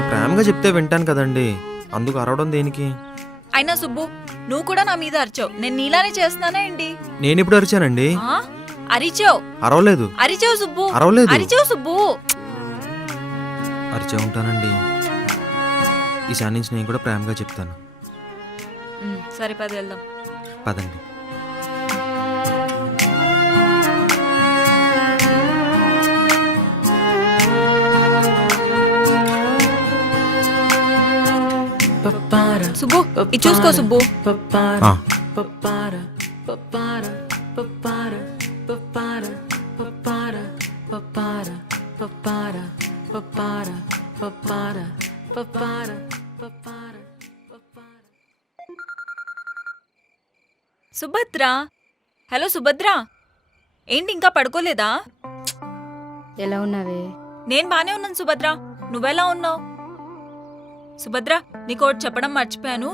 ఇలా ప్రేమగా చెప్తే వింటాను కదండి, అందుకు అరవడం దేనికి? అయినా సుబ్బు, నువ్వు కూడా నా మీద అరిచావు. నేను నీలానే చేస్తున్నానా ఏంటి? నేను ఇప్పుడు అరిచానండి? అరిచావు. అరవలేదు. అరిచావు సుబ్బు. అరవలేదు. అరిచావు సుబ్బు. అరిచే ఉంటానండి. ఈసారి నుంచి నేను కూడా ప్రేమగా చెప్తాను. సరే పది వెళ్దాం. పదండి. సుబ్బు, ఇది చూసుకో సుబ్బు. ఆ. సుభద్ర, హలో సుభద్ర, ఏంటి ఇంకా పడుకోలేదా? ఎలా ఉన్నావే? నేను బానే ఉన్నాను సుభద్ర, నువ్వెలా ఉన్నావు? సుభద్ర, నీకోటి చెప్పడం మర్చిపోయాను.